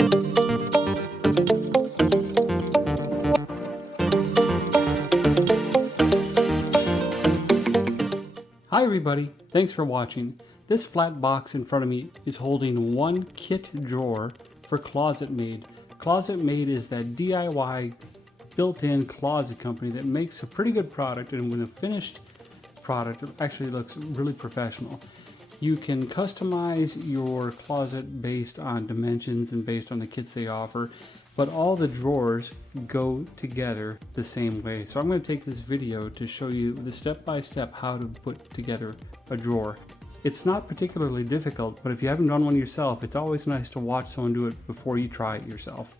Hi everybody, thanks for watching. This flat box in front of me is holding one kit drawer for Closetmaid. Closetmaid is that DIY built-in closet company that makes a pretty good product, and when a finished product it actually looks really professional. You can customize your closet based on dimensions and based on the kits they offer, but all the drawers go together the same way. So I'm going to take this video to show you the step-by-step how to put together a drawer. It's not particularly difficult, but if you haven't done one yourself, it's always nice to watch someone do it before you try it yourself.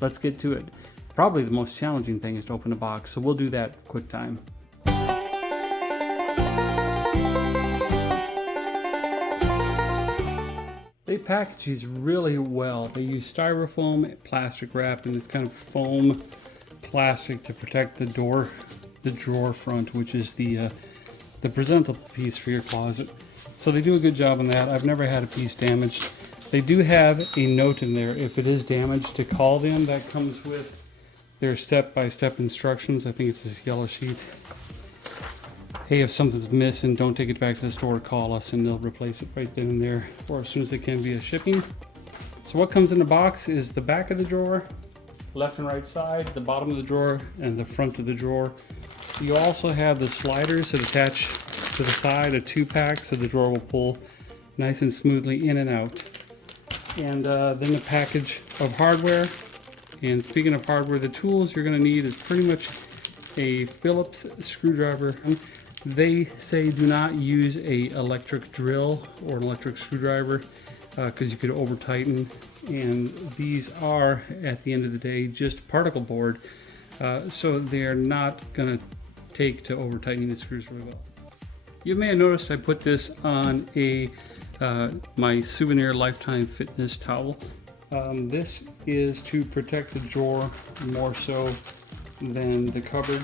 Let's get to it. Probably the most challenging thing is to open a box, so we'll do that quick time. They package these really well. They use styrofoam, plastic wrap, and this kind of foam plastic to protect the drawer front, which is the presentable piece for your closet. So they do a good job on that. I've never had a piece damaged. They do have a note in there if it is damaged to call them. That comes with their step-by-step instructions. I think it's this yellow sheet. Hey, if something's missing, don't take it back to the store, call us and they'll replace it right then and there, or as soon as they can via shipping. So what comes in the box is the back of the drawer, left and right side, the bottom of the drawer, and the front of the drawer. You also have the sliders that attach to the side, a 2-pack, so the drawer will pull nice and smoothly in and out. And then a package of hardware. And speaking of hardware, the tools you're going to need is pretty much a Phillips screwdriver. They say do not use a electric drill or an electric screwdriver because you could over tighten, and these are at the end of the day just particle board, so they're not going to take to over tightening the screws really well. You may have noticed I put this on my souvenir Lifetime Fitness towel. This is to protect the drawer more so than the cupboard.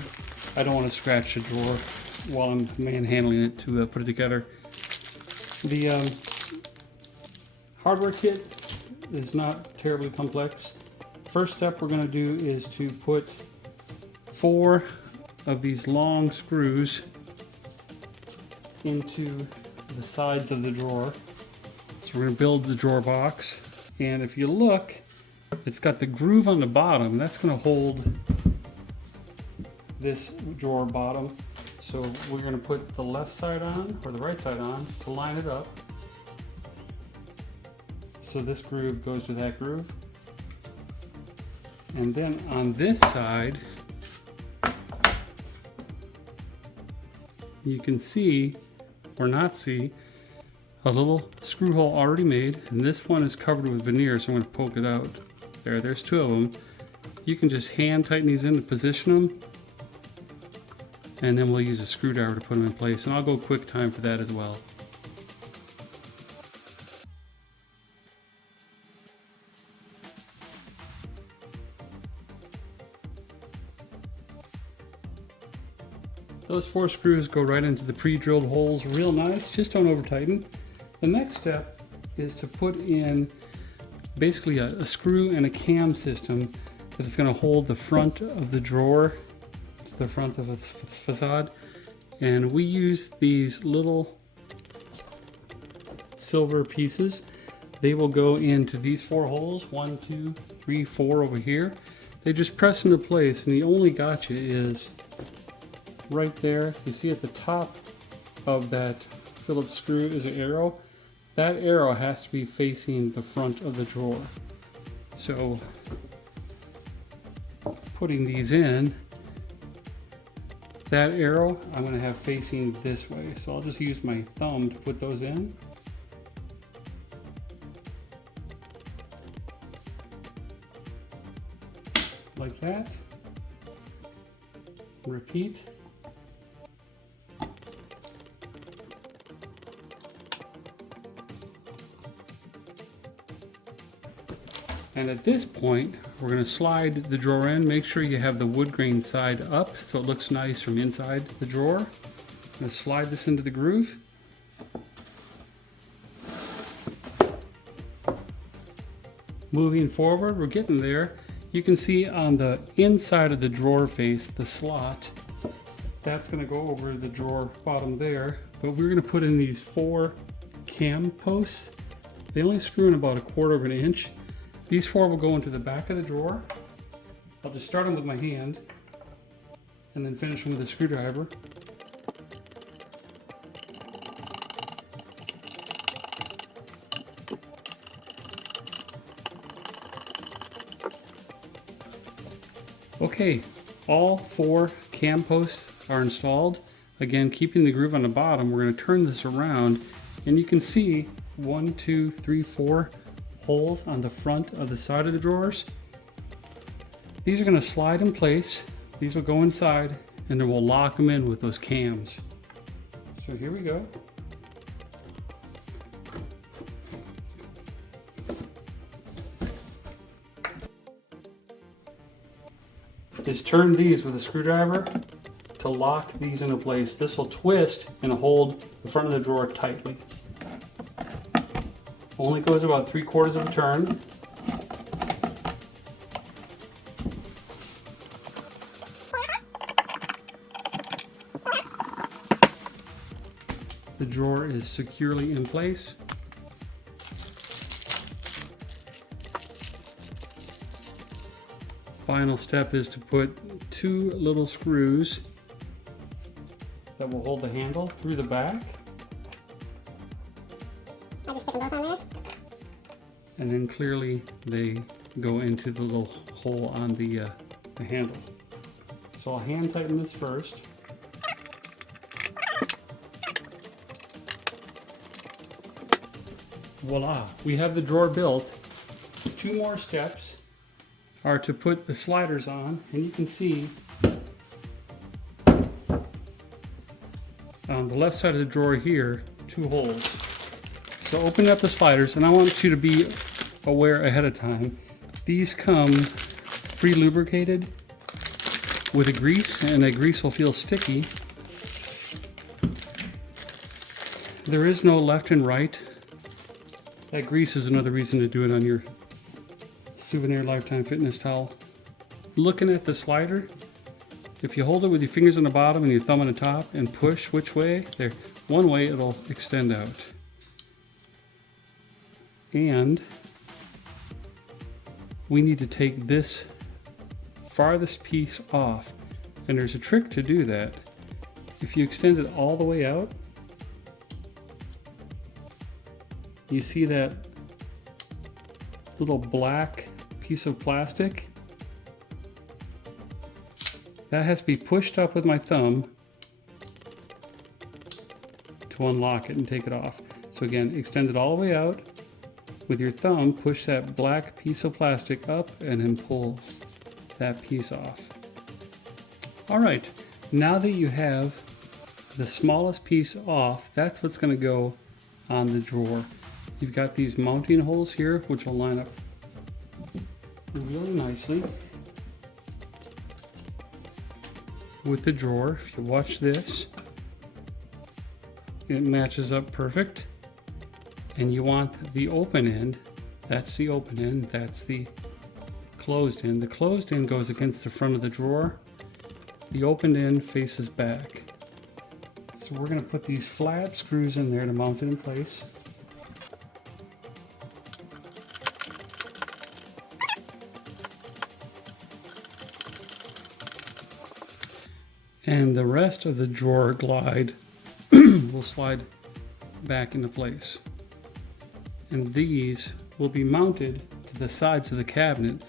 I don't want to scratch the drawer while I'm manhandling it to put it together. The hardware kit is not terribly complex. First step we're going to do is to put 4 of these long screws into the sides of the drawer. So we're going to build the drawer box, and if you look, it's got the groove on the bottom. That's going to hold this drawer bottom. So we're going to put the left side on, or the right side on, to line it up. So this groove goes to that groove. And then on this side, you can see, or not see, a little screw hole already made. And this one is covered with veneer, so I'm going to poke it out. There's 2 of them. You can just hand tighten these in to position them, and then we'll use a screwdriver to put them in place, and I'll go quick time for that as well. Those 4 screws go right into the pre-drilled holes real nice, just don't over tighten. The next step is to put in basically a screw and a cam system that is going to hold the front of the drawer to the front of the facade. And we use these little silver pieces. They will go into these 4 holes, 1, 2, 3, 4 over here. They just press into place, and the only gotcha is right there. You see at the top of that Phillips screw is an arrow. That arrow has to be facing the front of the drawer. So putting these in, that arrow I'm going to have facing this way. So I'll just use my thumb to put those in. Like that. Repeat. And at this point, we're going to slide the drawer in. Make sure you have the wood grain side up so it looks nice from inside the drawer. I'm going to slide this into the groove. Moving forward, we're getting there. You can see on the inside of the drawer face, the slot, that's going to go over the drawer bottom there. But we're going to put in these 4 cam posts. They only screw in about 1/4 of an inch. These 4 will go into the back of the drawer. I'll just start them with my hand and then finish them with a screwdriver. Okay, all 4 cam posts are installed. Again, keeping the groove on the bottom, we're going to turn this around and you can see 1, 2, 3, 4 holes on the front of the side of the drawers. These are going to slide in place. These will go inside and then we'll lock them in with those cams. So here we go. Just turn these with a screwdriver to lock these into place. This will twist and hold the front of the drawer tightly. Only goes about 3/4 of a turn. The drawer is securely in place. Final step is to put 2 little screws that will hold the handle through the back. I just stick them both on there. And then clearly they go into the little hole on the handle. So I'll hand tighten this first. Voila, we have the drawer built. 2 more steps are to put the sliders on, and you can see on the left side of the drawer here, 2 holes. So open up the sliders, and I want you to be aware ahead of time. These come pre-lubricated with a grease, and that grease will feel sticky. There is no left and right. That grease is another reason to do it on your Souvenir Lifetime Fitness towel. Looking at the slider, if you hold it with your fingers on the bottom and your thumb on the top and push which way, there, one way it'll extend out. And we need to take this farthest piece off. And there's a trick to do that. If you extend it all the way out, you see that little black piece of plastic? That has to be pushed up with my thumb to unlock it and take it off. So again, extend it all the way out. With your thumb, push that black piece of plastic up and then pull that piece off. All right, now that you have the smallest piece off, that's what's going to go on the drawer. You've got these mounting holes here, which will line up really nicely with the drawer. If you watch this, it matches up perfect. And you want the open end, that's the open end, that's the closed end. The closed end goes against the front of the drawer. The open end faces back. So we're going to put these flat screws in there to mount it in place. And the rest of the drawer glide will slide back into place. And these will be mounted to the sides of the cabinet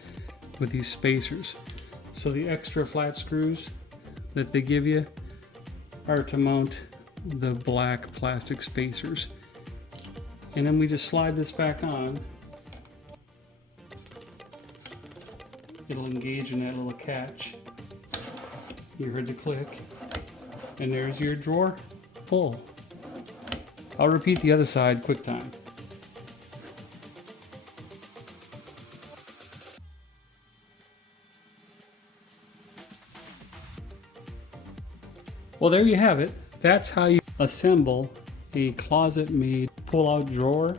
with these spacers. So the extra flat screws that they give you are to mount the black plastic spacers. And then we just slide this back on. It'll engage in that little catch. You heard the click. And there's your drawer full. I'll repeat the other side quick time. Well, there you have it. That's how you assemble a Closetmaid pull-out drawer.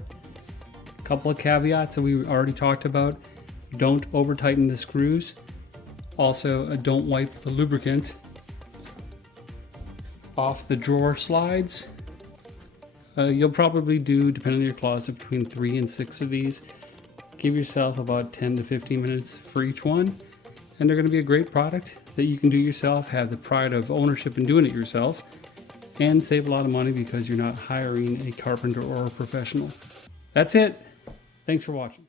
A couple of caveats that we already talked about. Don't over tighten the screws. Also, don't wipe the lubricant off the drawer slides. You'll probably do, depending on your closet, between 3 and 6 of these. Give yourself about 10 to 15 minutes for each one, and they're going to be a great product that you can do yourself, have the pride of ownership in doing it yourself, and save a lot of money because you're not hiring a carpenter or a professional. That's it. Thanks for watching.